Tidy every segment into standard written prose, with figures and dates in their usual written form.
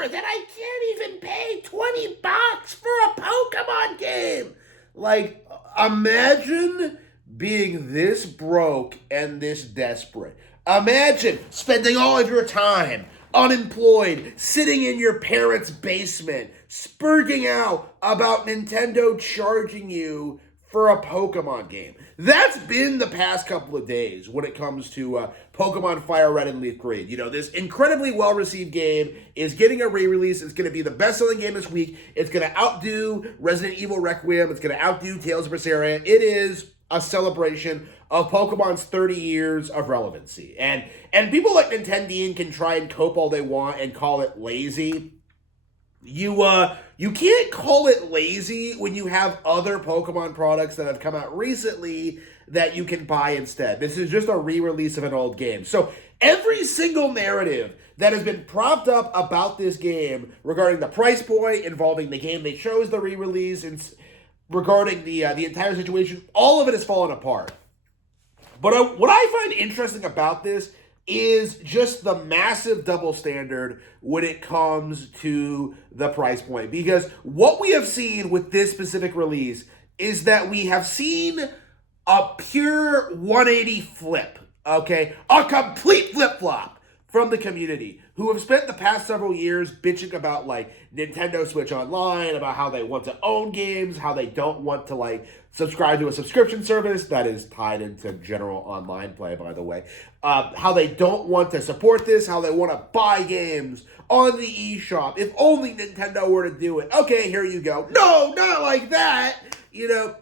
poor that I can't even pay $20 for a Pokemon game. Like, imagine being this broke and this desperate. Imagine spending all of your time unemployed, sitting in your parents' basement, spurging out about Nintendo charging you for a Pokemon game. That's been the past couple of days when it comes to Pokemon Fire Red and Leaf Green. You know, this incredibly well-received game is getting a re-release. It's going to be the best-selling game this week. It's going to outdo Resident Evil Requiem. It's going to outdo Tales of Berseria. It is a celebration of Pokemon's 30 years of relevancy. And people like Nintendian can try and cope all they want and call it lazy. You can't call it lazy when you have other Pokemon products that have come out recently that you can buy instead. This is just a re-release of an old game. So every single narrative that has been propped up about this game regarding the price point, involving the game they chose the re-release, and regarding the entire situation, all of it has fallen apart. But what I find interesting about this is just the massive double standard when it comes to the price point. Because what we have seen with this specific release is that we have seen a pure 180 flip, okay? A complete flip-flop from the community, who have spent the past several years bitching about, like, Nintendo Switch Online, about how they want to own games, how they don't want to, like, subscribe to a subscription service that is tied into general online play, by the way. How they don't want to support this, how they want to buy games on the eShop. If only Nintendo were to do it. Okay, here you go. No, not like that. You know,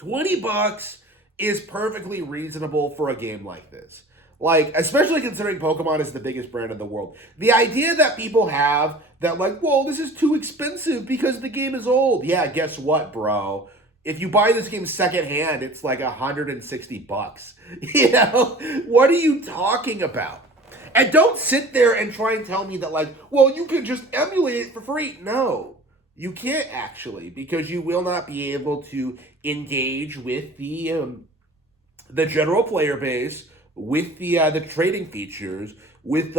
$20 is perfectly reasonable for a game like this. Like, especially considering Pokemon is the biggest brand in the world. The idea that people have that, like, well, this is too expensive because the game is old. Yeah, guess what, bro? If you buy this game secondhand, it's like $160. You know? What are you talking about? And don't sit there and try and tell me that, like, well, you can just emulate it for free. No, you can't actually, because you will not be able to engage with the general player base, with the trading features, with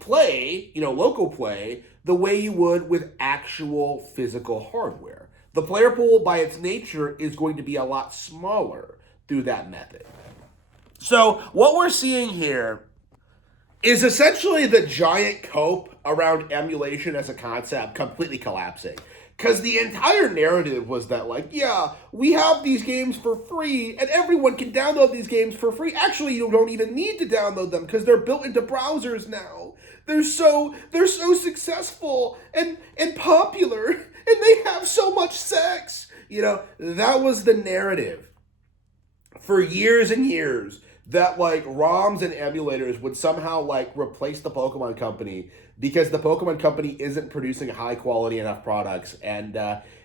play, you know, local play, the way you would with actual physical hardware. The player pool, by its nature, is going to be a lot smaller through that method. So what we're seeing here is essentially the giant cope around emulation as a concept completely collapsing. Because the entire narrative was that, like, yeah, we have these games for free, and everyone can download these games for free. Actually, you don't even need to download them, because they're built into browsers now. They're so successful and popular, and they have so much sex. You know, that was the narrative for years and years, that, like, ROMs and emulators would somehow, like, replace the Pokemon Company because the Pokemon Company isn't producing high quality enough products. And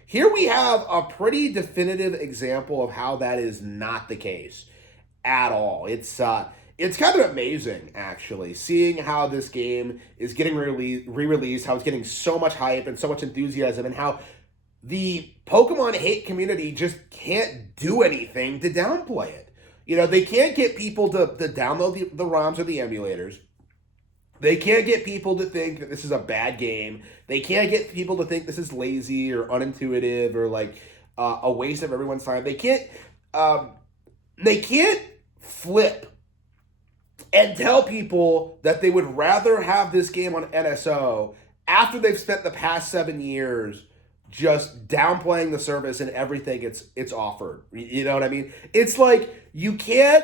here we have a pretty definitive example of how that is not the case at all. It's kind of amazing, actually, seeing how this game is getting re-released, how it's getting so much hype and so much enthusiasm, and how the Pokemon hate community just can't do anything to downplay it. You know, they can't get people to download the ROMs or the emulators. They can't get people to think that this is a bad game. They can't get people to think this is lazy or unintuitive or, like, a waste of everyone's time. They can't flip and tell people that they would rather have this game on NSO after they've spent the past 7 years just downplaying the service and everything it's offered. You know what I mean? It's like, you can't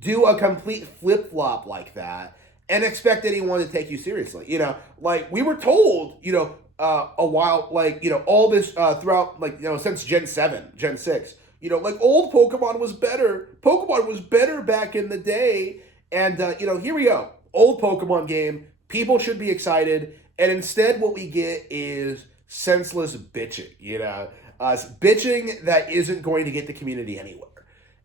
do a complete flip-flop like that and expect anyone to take you seriously. You know, like, we were told, you know, a while, like, you know, all this throughout, like, you know, since Gen 7, Gen 6, you know, like, old Pokemon was better. Pokemon was better back in the day. And, you know, here we go. Old Pokemon game. People should be excited. And instead what we get is senseless bitching, you know, bitching that isn't going to get the community anywhere.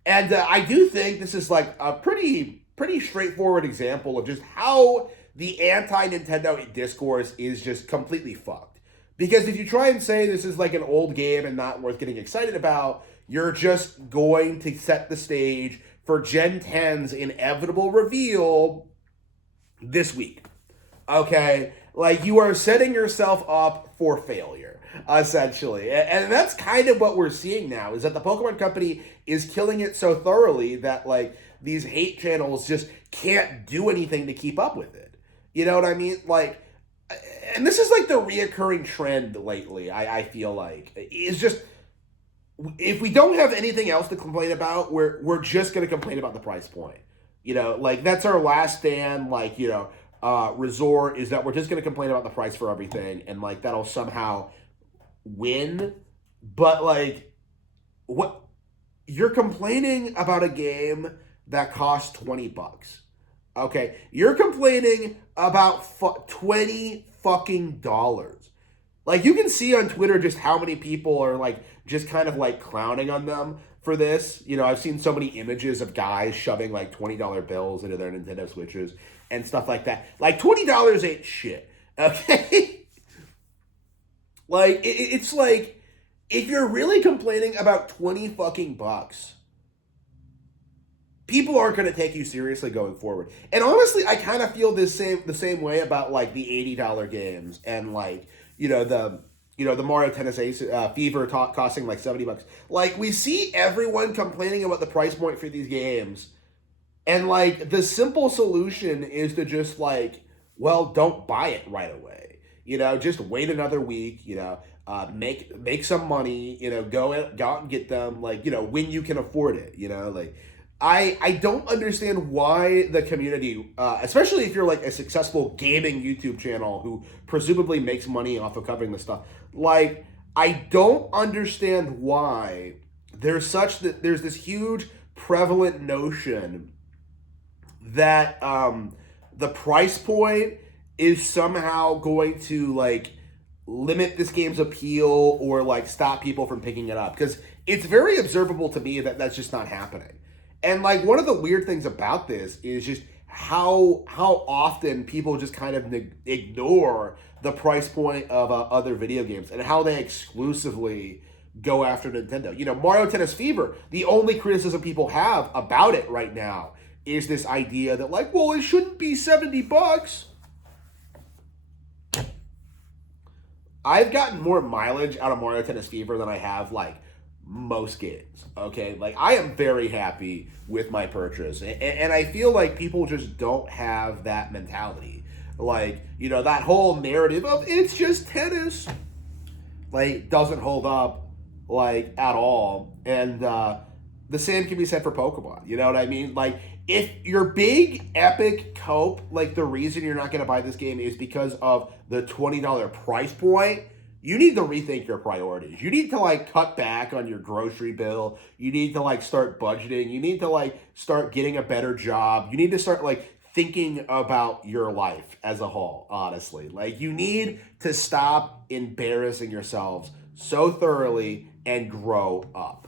And I do think this is, like, a pretty straightforward example of just how the anti-Nintendo discourse is just completely fucked. Because if you try and say this is, like, an old game and not worth getting excited about, you're just going to set the stage for Gen 10's inevitable reveal this week. Okay? Like, you are setting yourself up for failure, essentially. And that's kind of what we're seeing now, is that the Pokemon Company is killing it so thoroughly that, like, these hate channels just can't do anything to keep up with it. You know what I mean? Like, and this is like the reoccurring trend lately, I feel like. It's just, if we don't have anything else to complain about, we're just gonna complain about the price point. You know, like that's our last stand. Like, resort is that we're just gonna complain about the price for everything, and like that'll somehow win. But like, what, you're complaining about a game that costs $20. Okay, you're complaining about 20 fucking dollars. Like, you can see on Twitter just how many people are like just kind of like clowning on them for this. I've seen so many images of guys shoving like $20 bills into their Nintendo Switches and stuff like that. Like, $20 ain't shit. Okay? Like, it's like, if you're really complaining about 20 fucking bucks, people aren't going to take you seriously going forward. And honestly, I kind of feel the same way about like the $80 games and like the Mario Tennis Ace Fever costing like $70. Like, we see everyone complaining about the price point for these games, and like the simple solution is to just like, well, don't buy it right away. Just wait another week. Make some money. Go out and get them. Like, when you can afford it. Like, I don't understand why the community, especially if you're like a successful gaming YouTube channel who presumably makes money off of covering this stuff. Like, I don't understand why there's this huge prevalent notion that the price point is somehow going to like limit this game's appeal or like stop people from picking it up, because it's very observable to me that that's just not happening. And like, one of the weird things about this is just how often people just kind of ignore the price point of other video games and how they exclusively go after Nintendo. Mario Tennis Fever, the only criticism people have about it right now is this idea that like, well, it shouldn't be $70. I've gotten more mileage out of Mario Tennis Fever than I have like most games. Okay, like, I am very happy with my purchase, and I feel like people just don't have that mentality. Like, that whole narrative of it's just tennis, like, doesn't hold up like at all. And the same can be said for Pokemon. You know what I mean? Like, if your big epic cope, like the reason you're not going to buy this game is because of the $20 price point, you need to rethink your priorities. You need to like cut back on your grocery bill. You need to like start budgeting. You need to like start getting a better job. You need to start like thinking about your life as a whole, honestly. Like, you need to stop embarrassing yourselves so thoroughly and grow up.